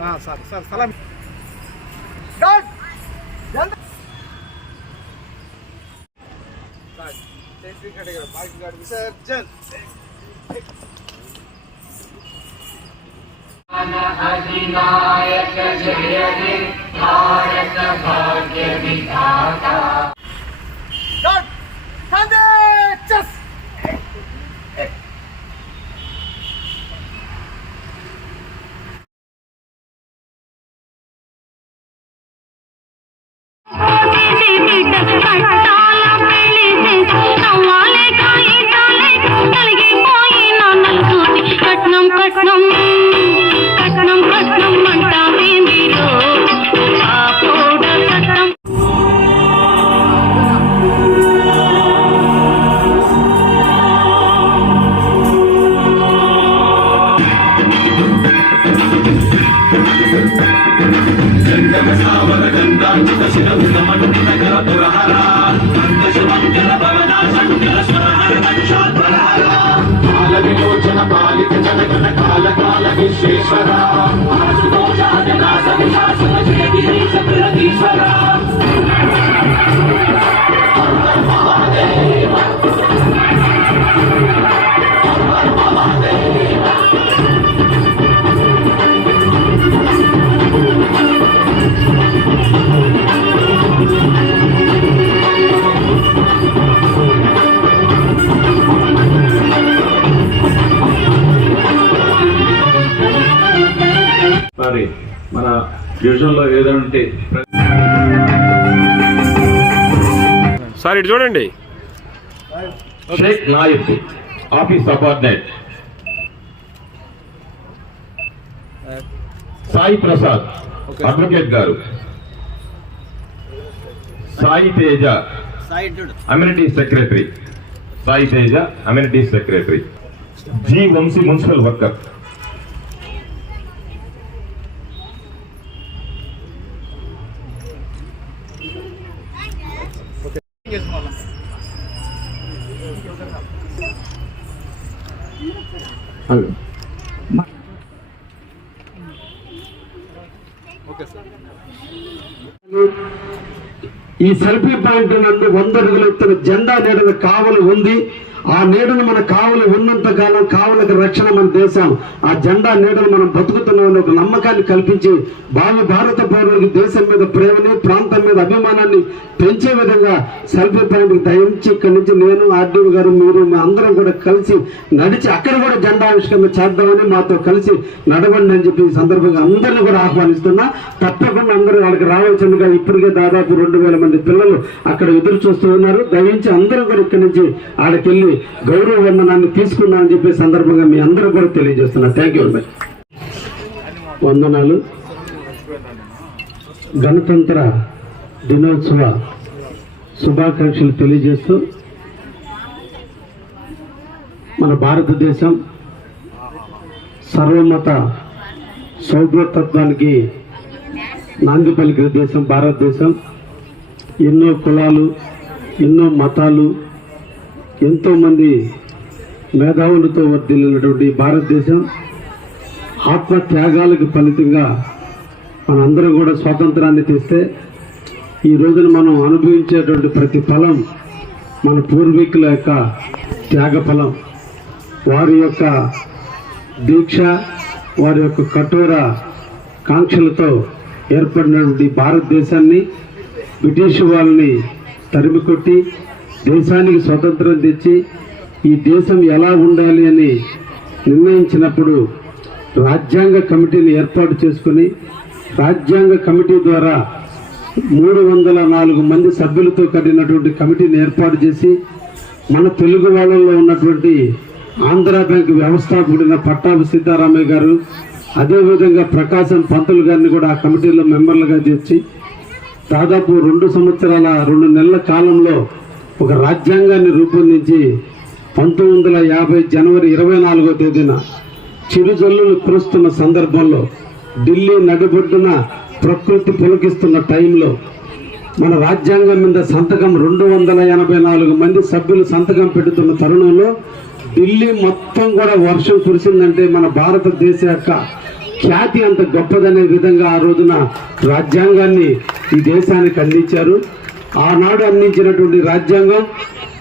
ఆ, sir sir సలాం గాడ్ జల్దీ సార్ టెన్షన్ కడగ బాయిస్ కట్నం కట్నం కట్నం కట్నం అంటావేందిరో ఆ పౌడర్ Shut up! మరి మన డివిజన్లో ఏదైనా ఉంటే సార్ ఇటు చూడండి. Shaik office subordinate. Sai Prasad advocate గారు. Sai Teja amenity secretary. Sai Teja amenity secretary. G Vamsi municipal worker. Hello. ఈ సెల్ఫీ పాయింట్ నందు వంద అడుగుల ఎత్తున జెండా నీడన కావలి ఉంది. ఆ నీడను మన కావలి ఉన్నంత కాలం కావలికి రక్షణ మన దేశం. ఆ జెండా నీడను మనం బతుకుతున్నామని ఒక నమ్మకాన్ని కల్పించి భావి భారత పౌరులకి దేశం మీద ప్రేమని ప్రాంతం మీద అభిమానాన్ని పెంచే విధంగా సెల్ఫీ పాయింట్ దయించి ఇక్కడి నుంచి నేను ఆర్డీఓ గారు మీరు మా అందరం కూడా కలిసి నడిచి అక్కడ కూడా జెండా ఆవిష్కరణ చేద్దామని మాతో కలిసి నడవండి అని చెప్పి ఈ సందర్భంగా అందరిని కూడా ఆహ్వానిస్తున్నా. తప్పకుండా అందరూ వాళ్ళకి రావాల్సిందిగా ఇప్పటికే దాదాపు రెండు వేల మంది పిల్లలు అక్కడ ఎదురు చూస్తూ ఉన్నారు. దయించి అందరం కూడా ఇక్కడి నుంచి ఆడకెళ్ళి గౌరవ వందనాన్ని తీసుకున్నామని చెప్పే సందర్భంగా మీ అందరూ కూడా తెలియజేస్తున్నా. థ్యాంక్ యూ వెరీ వందనాలు. గణతంత్ర దినోత్సవ శుభాకాంక్షలు తెలియజేస్తూ మన భారతదేశం సర్వమత సౌభ్రతత్వానికి నాంది పలికిన దేశం భారతదేశం. ఎన్నో కులాలు ఎన్నో మతాలు ఎంతోమంది మేధావులతో వర్దిల్లినటువంటి భారతదేశం ఆత్మ త్యాగాలకు ఫలితంగా మనందరం కూడా స్వాతంత్రాన్ని తెస్తే ఈ రోజున మనం అనుభవించేటువంటి ప్రతి ఫలం మన పూర్వీకుల యొక్క త్యాగ ఫలం వారి యొక్క దీక్ష వారి యొక్క కఠోర కాంక్షలతో ఏర్పడినటువంటి భారతదేశాన్ని బ్రిటిష్ వాళ్ళని తరిమి కొట్టి దేశానికి స్వతంత్రం తెచ్చి ఈ దేశం ఎలా ఉండాలి అని నిర్ణయించినప్పుడు రాజ్యాంగ కమిటీని ఏర్పాటు చేసుకుని రాజ్యాంగ కమిటీ ద్వారా మూడు వందల నాలుగు మంది సభ్యులతో కలిగినటువంటి కమిటీని ఏర్పాటు చేసి మన తెలుగు వాళ్ళలో ఉన్నటువంటి ఆంధ్ర బ్యాంక్ వ్యవస్థాపకుడైన పట్టాభి సీతారామయ్య గారు అదేవిధంగా ప్రకాశం పంతులు గారిని కూడా ఆ కమిటీలో మెంబర్లుగా చేర్చి దాదాపు రెండు సంవత్సరాల రెండు నెలల కాలంలో ఒక రాజ్యాంగాన్ని రూపొందించి పంతొమ్మిది వందల యాభై జనవరి ఇరవై నాలుగో తేదీన చిరుజల్లులు కురుస్తున్న సందర్భంలో ఢిల్లీ నడిబొడ్డున ప్రకృతి పులకిస్తున్న టైంలో మన రాజ్యాంగం మీద సంతకం రెండు వందల ఎనభై నాలుగు మంది సభ్యులు సంతకం పెడుతున్న తరుణంలో ఢిల్లీ మొత్తం కూడా వర్షం కురిసిందంటే మన భారతదేశ యొక్క ఖ్యాతి అంత గొప్పదనే విధంగా ఆ రోజున రాజ్యాంగాన్ని ఈ దేశానికి అందించారు. ఆనాడు అందించినటువంటి రాజ్యాంగం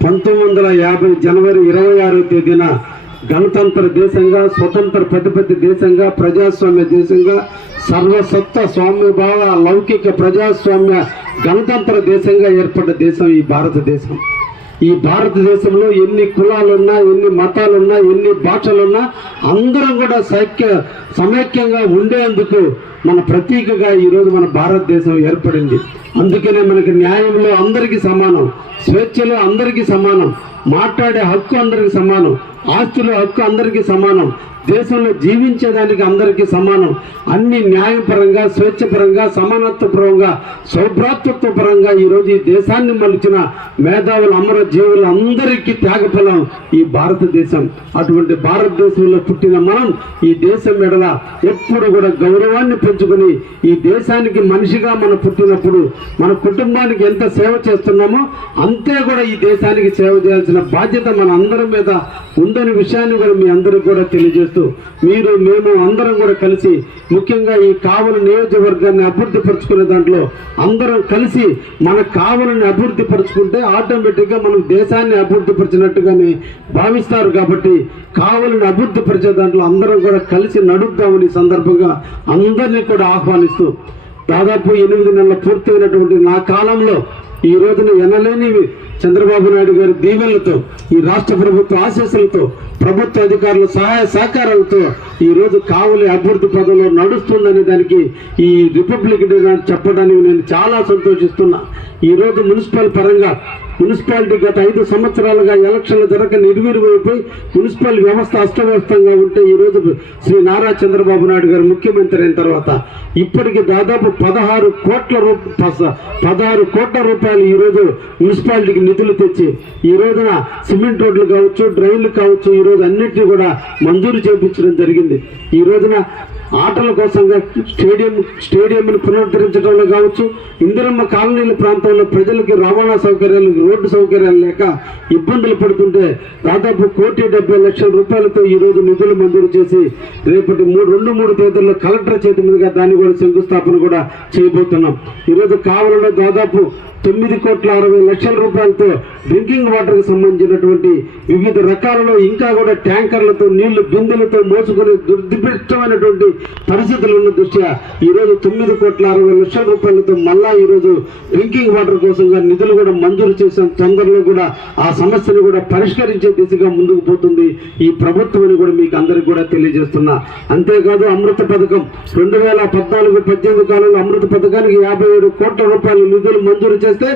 పంతొమ్మిది వందల యాభై జనవరి ఇరవై ఆరో తేదీన గణతంత్ర దేశంగా స్వతంత్ర ప్రతిపత్తి దేశంగా ప్రజాస్వామ్య దేశంగా సర్వసత్త స్వామ్యభావ లౌకిక ప్రజాస్వామ్య గణతంత్ర దేశంగా ఏర్పడ్డ దేశం ఈ భారతదేశం. ఈ భారతదేశంలో ఎన్ని కులాలున్నా ఎన్ని మతాలున్నా ఎన్ని భాషలున్నా అందరం కూడా సైక్య సమైక్యంగా ఉండేందుకు మన ప్రతీకగా ఈరోజు మన భారతదేశం ఏర్పడింది. అందుకనే మనకి న్యాయంలో అందరికీ సమానం స్వేచ్ఛలో అందరికీ సమానం మాట్లాడే హక్కు అందరికీ సమానం ఆస్తుల హక్కు అందరికీ సమానం దేశంలో జీవించేదానికి అందరికీ సమానం. అన్ని న్యాయపరంగా స్వేచ్ఛపరంగా సమానత్వపరంగా సౌభ్రాతృత్వ పరంగా ఈరోజు ఈ దేశాన్ని మలిచిన మేధావులు అమర జీవులు అందరికీ త్యాగఫలం ఈ భారతదేశం. అటువంటి భారతదేశంలో పుట్టిన మనం ఈ దేశం ఎడల ఎప్పుడు కూడా గౌరవాన్ని పెంచుకొని ఈ దేశానికి మనిషిగా మనం పుట్టినప్పుడు మన కుటుంబానికి ఎంత సేవ చేస్తున్నామో అంతే కూడా ఈ దేశానికి సేవ చేయాల్సిన బాధ్యత మన అందరి మీద ఉందనే విషయాన్ని కూడా మీ అందరికీ కూడా చేస్తూ మీరు మేము అందరం కూడా కలిసి ముఖ్యంగా ఈ కావలి నియోజకవర్గాన్ని అభివృద్ధి పరుచుకునే దాంట్లో అందరం కలిసి మన కావలిని అభివృద్ధి పరుచుకుంటే ఆటోమేటిక్గా మనం దేశాన్ని అభివృద్ధి పరిచినట్టుగానే భావిస్తారు కాబట్టి కావలిని అభివృద్ధి పరిచే దాంట్లో అందరం కూడా కలిసి నడుద్దామని సందర్భంగా అందరినీ కూడా ఆహ్వానిస్తూ దాదాపు ఎనిమిది నెలల పూర్తయినటువంటి నా కాలంలో ఈ రోజున ఎనలేని చంద్రబాబు నాయుడు గారి దీవెనలతో ఈ రాష్ట్ర ప్రభుత్వ ఆశీస్సులతో ప్రభుత్వ అధికారుల సహాయ సహకారాలతో ఈ రోజు కావలి అభివృద్ధి పదంలో నడుస్తుందనే దానికి ఈ రిపబ్లిక్ డే చెప్పడానికి నేను చాలా సంతోషిస్తున్నా. ఈ రోజు మున్సిపల్ పరంగా మున్సిపాలిటీ గత ఐదు సంవత్సరాలుగా ఎలక్షన్లు జరగక నిర్వీర్యమైపోయి మున్సిపల్ వ్యవస్థ అస్తవ్యస్తంగా ఉంటే ఈ శ్రీ నారా చంద్రబాబు నాయుడు గారు ముఖ్యమంత్రి అయిన తర్వాత ఇప్పటికి దాదాపు పదహారు కోట్ల రూప పదహారు కోట్ల రూపాయలు ఈ రోజు మున్సిపాలిటీకి నిధులు తెచ్చి ఈ రోజున సిమెంట్ రోడ్లు కావచ్చు డ్రైన్లు కావచ్చు ఈరోజు అన్నింటినీ కూడా మంజూరు చేపించడం జరిగింది. ఈ రోజున ఆటల కోసంగా స్టేడియం స్టేడియంను పునరుద్ధరించడంలో కావచ్చు ఇందిరమ్మ కాలనీల ప్రాంతంలో ప్రజలకి రవాణా సౌకర్యాలు రోడ్డు సౌకర్యాలు లేక ఇబ్బందులు పడుతుంటే దాదాపు కోటి డెబ్బై లక్షల రూపాయలతో ఈరోజు నిధులు మంజూరు చేసి రేపటి మూడు రెండు మూడు తేదీల్లో కలెక్టర్ చేతి మీదుగా దాన్ని కూడా శంకుస్థాపన కూడా చేయబోతున్నాం. ఈరోజు కావలలో దాదాపు తొమ్మిది కోట్ల అరవై లక్షల రూపాయలతో డ్రింకింగ్ వాటర్కి సంబంధించినటువంటి వివిధ రకాలలో ఇంకా కూడా ట్యాంకర్లతో నీళ్ళు బిందెలతో మోసుకునే దుర్దిష్టమైనటువంటి పరిస్థితులు ఉన్న దృష్ట్యా ఈ రోజు తొమ్మిది కోట్ల అరవై లక్షల రూపాయలతో మళ్ళా ఈ రోజు డ్రింకింగ్ వాటర్ కోసంగా నిధులు కూడా మంజూరు చేసిన తొందరలో కూడా ఆ సమస్యను కూడా పరిష్కరించే దిశగా ముందుకు పోతుంది ఈ ప్రభుత్వం అని కూడా మీకు అందరికి కూడా తెలియజేస్తున్నా. అంతేకాదు అమృత పథకం. రెండు వేల పద్నాలుగు పద్దెనిమిది కాలంలో అమృత పథకానికి యాభై ఏడు కోట్ల రూపాయల నిధులు మంజూరు చేస్తే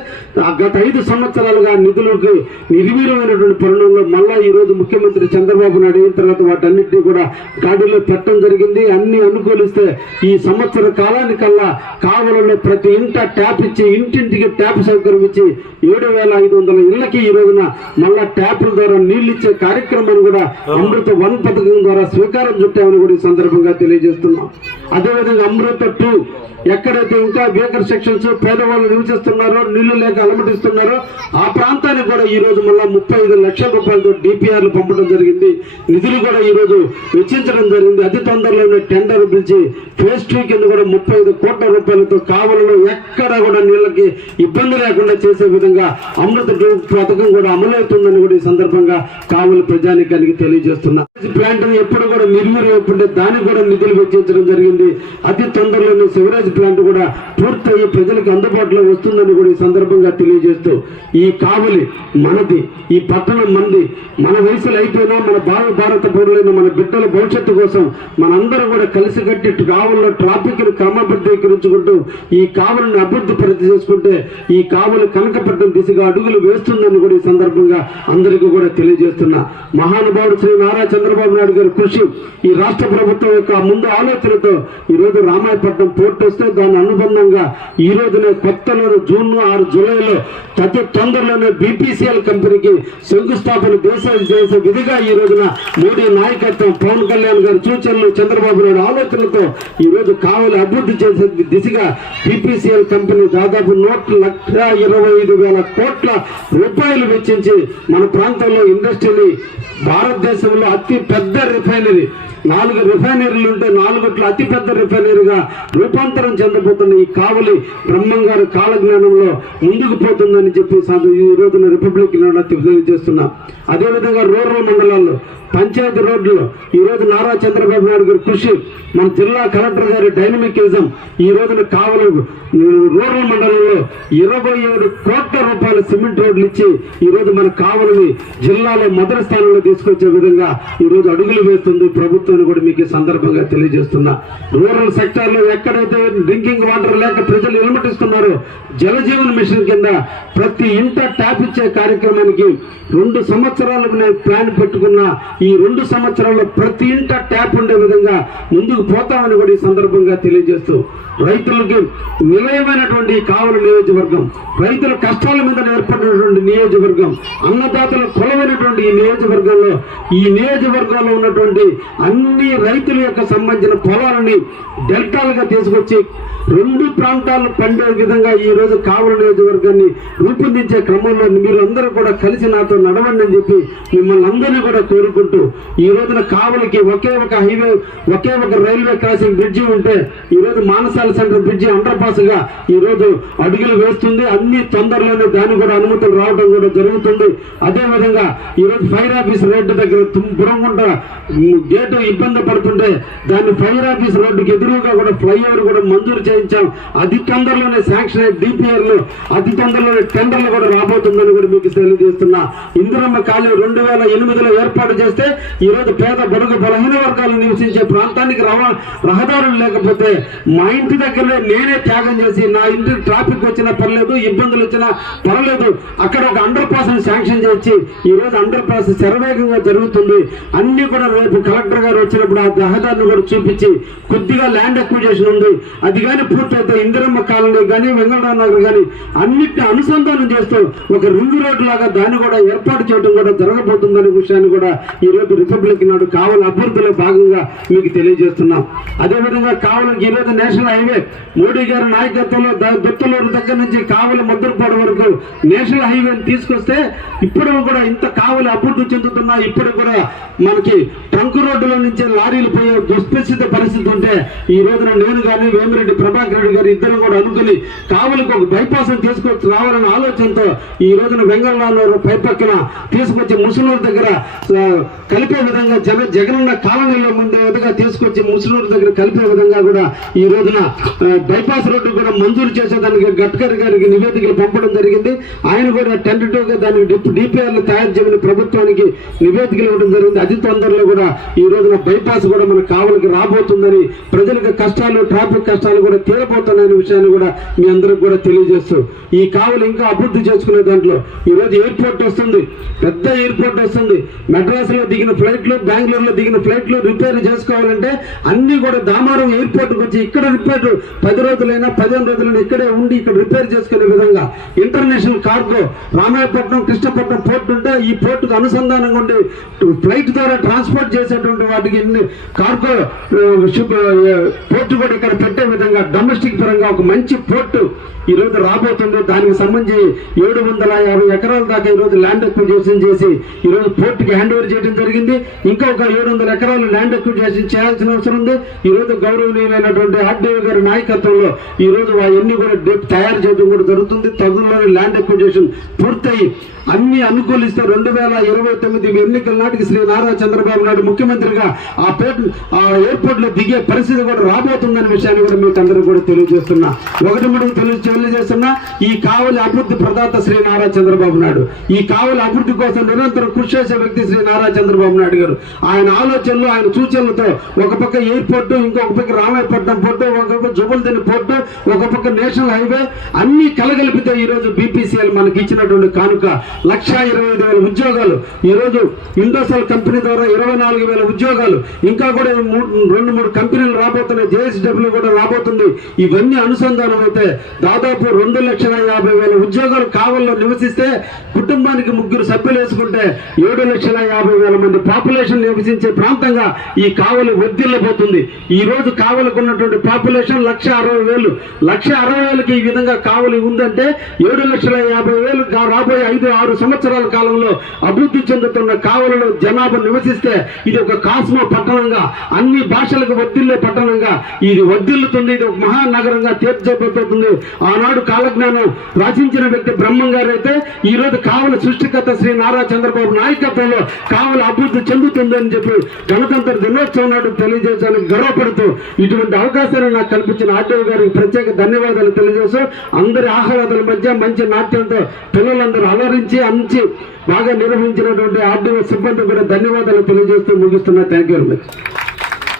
గత ఐదు సంవత్సరాలుగా నిధులకు నిర్వీర్యమైనటువంటి పరిణామంలో మళ్ళా ఈ రోజు ముఖ్యమంత్రి చంద్రబాబు నాయుడు అయిన తర్వాత వాటన్నింటినీ కూడా గాడిలో పెట్టడం జరిగింది. అన్ని అనుకూలిస్తే ఈ సంవత్సర కాలానికల్లా కావలలో ప్రతి ఇంట ట్యాప్ ఇచ్చి ఇంటింటికి ట్యాప్ సౌకర్యం ఇచ్చి ఏడు వేల ఐదు వందల ఇళ్ళకి ఈ రోజున మళ్ళా ట్యాప్ల ద్వారా నీళ్ళు ఇచ్చే కార్యక్రమాన్ని కూడా అమృత వన్ పథకం ద్వారా స్వీకారం చుట్టామని కూడా ఈ సందర్భంగా తెలియజేస్తున్నాం. అదేవిధంగా అమృత టూ ఎక్కడైతే ఇంకా వేకర్ సెక్షన్స్ పేదవాళ్ళు నివసిస్తున్నారో నీళ్ళు లేక అలమటిస్తున్నారో ఆ ప్రాంతానికి కూడా ఈ రోజు మళ్ళా ముప్పై ఐదు లక్షల రూపాయలతో డిపిఆర్లు పంపడం జరిగింది. నిధులు కూడా ఈ రోజు వెచ్చించడం జరిగింది. అతి తొందరలోనే టెండర్ పిలిచి ఫేజ్ టూ కింద కూడా ముప్పై ఐదు కోట్ల రూపాయలతో కావలలో ఎక్కడ కూడా నీళ్ళకి ఇబ్బంది లేకుండా చేసే విధంగా అమృత పథకం కూడా అమలవుతుందని కూడా ఈ సందర్భంగా కావలి ప్రజానికానికి తెలియజేస్తున్నా. ప్లాంట్ ఎప్పుడు కూడా నిర్వీర్యమైపోతే దానికి కూడా నిధులు వెచ్చించడం జరిగింది. అతి తొందరలోనే సివరేజ్ ప్లాంట్ కూడా పూర్తయి ప్రజలకు అందుబాటులో వస్తుందని కూడా ఈ సందర్భంగా తెలియజేస్తూ ఈ కావలి మనది ఈ పట్టణం మంది మన వయసులు అయిపోయినా మన భావ భారత పౌరులైన మన బిడ్డల భవిష్యత్తు కోసం మనందరం కూడా కలిసికట్టి కావలిలో ట్రాఫిక్ను క్రమబద్ధీకరించుకుంటూ ఈ కావలిని అభివృద్ధి పరిధి చేసుకుంటే ఈ కావలి కనకపట్నం దిశగా అడుగులు వేస్తుందని కూడా ఈ సందర్భంగా అందరికీ కూడా తెలియజేస్తున్నా. మహానుభావుడు శ్రీ నారా చంద్రబాబు నాయుడు గారి కృషి ఈ రాష్ట్ర ప్రభుత్వం యొక్క ముందు ఆలోచనతో ఈ రోజు రామాయపట్నం పోర్టు వస్తే దాని అనుబంధంగా ఈ రోజునే కొత్తలో జూన్ ఆరు జూలైలో అతి తొందరలోనే బీపీసీఎల్ కంపెనీకి శంకుస్థాపన దేశ చేసే విధిగా ఈ రోజున మోడీ నాయకత్వం పవన్ కళ్యాణ్ గారి సూచనలు చంద్రబాబు నాయుడు ఆలోచనలతో ఈరోజు కావలి అభివృద్ధి చేసే దిశగా పిపిసిఎల్ కంపెనీ దాదాపు నూట లక్ష ఇరవై ఐదు వేల కోట్ల రూపాయలు వెచ్చించి మన ప్రాంతంలో ఇండస్ట్రీని భారతదేశంలో అతి పెద్ద రిఫైనరీ. నాలుగు రిఫైనరీలు ఉంటే నాలుగుట్లో అతిపెద్ద రిఫైనరీగా రూపాంతరం చెందబోతున్న ఈ కావలి బ్రహ్మంగారు కాలజ్ఞానంలో ముందుకు పోతుందని చెప్పి సాధు- ఈ రోజున రిపబ్లిక్ తెలియజేస్తున్నా. అదేవిధంగా రూరల్ మండలాల్లో పంచాయతీ రోడ్లు ఈ రోజు నారా చంద్రబాబు నాయుడు గారి కృషి మన జిల్లా కలెక్టర్ గారి డైనమికిజం ఈ రోజున కావలి రూరల్ మండలంలో ఇరవై ఏడు కోట్ల రూపాయల సిమెంట్ రోడ్లు ఇచ్చి ఈ రోజు మన కావలిని జిల్లాలో మొదటి స్థానంలో తీసుకొచ్చే విధంగా ఈ రోజు అడుగులు వేస్తుంది ప్రభుత్వాన్ని కూడా మీకు సందర్భంగా తెలియజేస్తున్నా. రూరల్ సెక్టార్లో ఎక్కడైతే డ్రింకింగ్ వాటర్ లేక ప్రజలు ఎలుమటిస్తున్నారో జలజీవన్ మిషన్ కింద ప్రతి ఇంట ట్యాప్ ఇచ్చే కార్యక్రమానికి రెండు సంవత్సరాలకు నేను ప్లాన్ పెట్టుకున్న ఈ రెండు సంవత్సరాల్లో ప్రతి ఇంట ట్యాప్ ఉండే విధంగా ముందుకు పోతామని కూడా ఈ సందర్భంగా తెలియజేస్తూ రైతులకి నిలయమైనటువంటి కావల కావలి నియోజకవర్గం రైతుల కష్టాల మీద ఏర్పడినటువంటి నియోజకవర్గం అన్నదాతల కులమైనటువంటి ఈ నియోజకవర్గంలో ఈ నియోజకవర్గంలో ఉన్నటువంటి అన్ని రైతుల యొక్క సంబంధించిన పొలాలని డెల్టాలుగా తీసుకొచ్చి రెండు ప్రాంతాలు పండే విధంగా ఈ ఈరోజు కావలి నియోజకవర్గాన్ని రూపొందించే క్రమంలో మీరు అందరూ కూడా కలిసి నాతో నడవండి అని చెప్పి మిమ్మల్ని అందరినీ కూడా కోరుకుంటూ ఈ రోజున కావలికి ఒకే ఒక హైవే ఒకే ఒక రైల్వే క్రాసింగ్ బ్రిడ్జి ఉంటే ఈ రోజు మానసాల సెంటర్ బ్రిడ్జి అండర్ పాస్గా ఈ రోజు అడుగులు వేస్తుంది. అన్ని తొందరలోనే దాని కూడా అనుమతులు రావడం కూడా జరుగుతుంది. అదే విధంగా ఈ రోజు ఫైర్ ఆఫీస్ రోడ్డు దగ్గర తుమ్- బురంగుంట గేటు ఇబ్బంది పడుతుంటే దాన్ని ఫైర్ ఆఫీస్ రోడ్డుకి ఎదురుగా కూడా ఫ్లైఓవర్ కూడా మంజూరు చేయించాం. అది తొందరలోనే శాంక్షన్ అయ్యి డిపిఆర్లు అతి తొందరలోనే టెండర్లు కూడా రాబోతుందని కూడా మీకు తెలియజేస్తున్నా. ఇందిరమ్మ కాలేజ్ రెండు వేల ఎనిమిదిలో ఏర్పాటు చేస్తే ఈ రోజు పేద బడుగు బలహీన వర్గాలు నివసించే ప్రాంతానికి రవాణా రహదారులు లేకపోతే మా ఇంటి దగ్గరనే నేనే త్యాగం చేసి నా ఇంటి ట్రాఫిక్ వచ్చినా పర్లేదు ఇబ్బందులు వచ్చినా పర్లేదు. అక్కడ ఒక అండర్ పాస్ శాంక్షన్ చేసి ఈ రోజు అండర్ పాస్ శరవేగంగా జరుగుతుంది. అన్ని కూడా రేపు కలెక్టర్ గారు వచ్చినప్పుడు ఆ రహదారిని కూడా చూపించి కొద్దిగా ల్యాండ్ అక్విజేషన్ ఉంది. అది కానీ పూర్తయితే ఇందిరమ్మ కాలనీ కానీ వెంకటరావు ఉన్నారు కానీ అన్నిటిని అనుసంధానం చేస్తూ ఒక రింగ్ రోడ్ లాగా దాన్ని కూడా ఏర్పాటు చేయడం కూడా జరగబోతుందనే విషయాన్ని కూడా ఈ రోజు రిపబ్లిక్ నాడు కావలి అభివృద్ధిలో భాగంగా మీకు తెలియజేస్తున్నాం. అదేవిధంగా కావలికి ఈరోజు నేషనల్ హైవే మోడీ గారి నాయకత్వంలో దొత్తలూరు దగ్గర నుంచి కావలి ముద్రపాడు వరకు నేషనల్ హైవేని తీసుకొస్తే ఇప్పుడు కూడా ఇంత కావలి అభివృద్ధి చెందుతున్నా ఇప్పుడు కూడా మనకి ట్రంక్ రోడ్డులో నుంచి లారీలు పోయే దుస్థిత పరిస్థితి ఉంటే ఈ రోజున నేను కానీ వేమిరెడ్డి ప్రభాకర్ రెడ్డి గారు ఇద్దరు కూడా అనుకుని కావలికి ఒక బైపాస్ తీసుకొచ్చి రావాలనే ఆలోచనతో ఈ రోజున బెంగళూరు పై పక్కన తీసుకొచ్చి ముసలూరు దగ్గర కలిపే విధంగా జగ జగనన్న కాలనీలో ముందే విధంగా తీసుకొచ్చి ముసలూరు దగ్గర కలిపే విధంగా కూడా ఈ రోజున బైపాస్ రోడ్డు కూడా మంజూరు చేసేదానికి గడ్కరీ గారికి నివేదికలు పంపడం జరిగింది. ఆయన కూడా టెంటేటివ్గా దానికి డిపిఆర్లు తయారు చేయని ప్రభుత్వానికి నివేదికలు ఇవ్వడం జరిగింది. అతి తొందరలో కూడా ఈ రోజున బైపాస్ కూడా మన కావలికి రాబోతుందని ప్రజలకు కష్టాలు ట్రాఫిక్ కష్టాలు కూడా తీరబోతున్నాయనే విషయాన్ని కూడా మీ అందరికి కూడా తెలియజేస్తూ ఈ కావులు ఇంకా అభివృద్ధి చేసుకునే దాంట్లో ఈ రోజు ఎయిర్పోర్ట్ వస్తుంది పెద్ద ఎయిర్పోర్ట్ వస్తుంది. మెడ్రాస్లో దిగిన ఫ్లైట్లు బెంగళూరులో దిగిన ఫ్లైట్లు రిపేర్ చేసుకోవాలంటే అన్నీ కూడా దామారం ఎయిర్పోర్ట్కి వచ్చి ఇక్కడ రిపేర్ పది రోజులైనా పదిహేను రోజులైనా ఇక్కడే ఉండి ఇక్కడ రిపేర్ చేసుకునే విధంగా international cargo Ramayapatnam Krishnapatnam port ఉంటే ఈ పోర్టుకు అనుసంధానంగా ఉండి ఫ్లైట్ ద్వారా ట్రాన్స్పోర్ట్ చేసేటువంటి వాటికి ఎన్ని కార్గో పోర్టు కూడా ఇక్కడ పెట్టే విధంగా డొమెస్టిక్ పరంగా ఒక మంచి పోర్టు ఈ రోజు రాబోతుంది. దానికి సంబంధించి ఏడు వందల యాభై ఎకరాల దాకా ఈ రోజు ల్యాండ్ అక్విజేషన్ చేసి ఈ రోజు పోర్టుకి హ్యాండ్ ఓవర్ చేయడం జరిగింది. ఇంకా ఒక ఏడు వందల ఎకరాలు ల్యాండ్ అక్విజేషన్ చేయాల్సిన అవసరం ఉంది. ఈ రోజు గౌరవనీయులైనటువంటి ఆర్డీఓ గారి నాయకత్వంలో ఈరోజు అవన్నీ కూడా డెప్ తయారు చేయడం కూడా జరుగుతుంది. తగుల్లోని ల్యాండ్ అక్విజేషన్ పూర్తయి. అన్ని అనుకూలిస్తే రెండు వేల ఇరవై తొమ్మిది ఎన్నికల నాటికి శ్రీ నారా చంద్రబాబు నాయుడు ముఖ్యమంత్రిగా ఆ పేట ఆ ఎయిర్పోర్ట్లో దిగే పరిస్థితి కూడా రాబోతుందనే విషయాన్ని కూడా మీకు అందరూ కూడా తెలియజేస్తున్నా. ఒకటి మటుకు తెలియజేస్తున్నా ఈ కావలి అభివృద్ధి ప్రదాత శ్రీ నారా చంద్రబాబు నాయుడు. ఈ కావలి అభివృద్ధి కోసం నిరంతరం కృషి చేసే వ్యక్తి శ్రీ నారా చంద్రబాబు నాయుడు గారు. ఆయన ఆలోచనలు ఆయన సూచనలతో ఒక పక్క ఎయిర్పోర్టు ఇంకొక పక్క రామాయపట్నం పోర్టు ఒక పక్క జుబుల్దిని పోర్టు ఒక పక్క నేషనల్ హైవే అన్ని కలగలిపితే ఈ రోజు బీపీసీఎల్ మనకి ఇచ్చినటువంటి కానుక. లక్ష ఇరవై ఐదు వేల ఉద్యోగాలు. ఈ రోజు ఇండోసెల్ కంపెనీ ద్వారా ఇరవై నాలుగు వేల ఉద్యోగాలు. ఇంకా కూడా రెండు మూడు కంపెనీలు రాబోతున్నాయి. జేఎస్డబ్ల్యూ కూడా రాబోతుంది. ఇవన్నీ అనుసంధానం అయితే దాదాపు రెండు లక్షల యాభై వేల ఉద్యోగాలు కావల్లో నివసిస్తే కుటుంబానికి ముగ్గురు సభ్యులు వేసుకుంటే ఏడు లక్షల యాభై వేల మంది పాపులేషన్ నివసించే ప్రాంతంగా ఈ కావలి వర్దిల్లబోతుంది ఈ రోజు కావలికి ఉన్నటువంటి పాపులేషన్ లక్ష అరవై వేలు. లక్ష అరవై వేలకి ఈ విధంగా కావలి ఉందంటే ఏడు లక్షల యాభై వేలు రాబోయే ఐదు ఆరు సంవత్సరాల కాలంలో అభివృద్ధి చెందుతున్న కావలలో జనాభా నివసిస్తే ఇది ఒక కాస్మో పట్టణంగా అన్ని భాషలకు వర్దిల్లే పట్టణంగా ఇది వర్దిల్లుతుంది ఇది ఒక మహానగరంగా తీర్చిపోతుంది ఆనాడు కాలజ్ఞానం రచించిన వ్యక్తి బ్రహ్మం గారు అయితే ఈ రోజు సృష్టికర్త శ్రీ నారా చంద్రబాబు నాయకత్వంలో కావల అభివృద్ధి చెందుతుంది అని చెప్పి గణతంత్ర దినోత్సవం నాడు తెలియజేయడానికి గర్వపడుతూ ఇటువంటి అవకాశాన్ని నాకు కల్పించిన ఆర్టీఓ గారికి ప్రత్యేక ధన్యవాదాలు తెలియజేస్తూ అందరి ఆహ్లాదాల మధ్య మంచి నాట్యంతో పిల్లలందరూ అలరించి అంచి బాగా నిర్వహించినటువంటి ఆర్టీఓ సిబ్బంది కూడా ధన్యవాదాలు తెలియజేస్తూ ముగిస్తున్నా. Thank you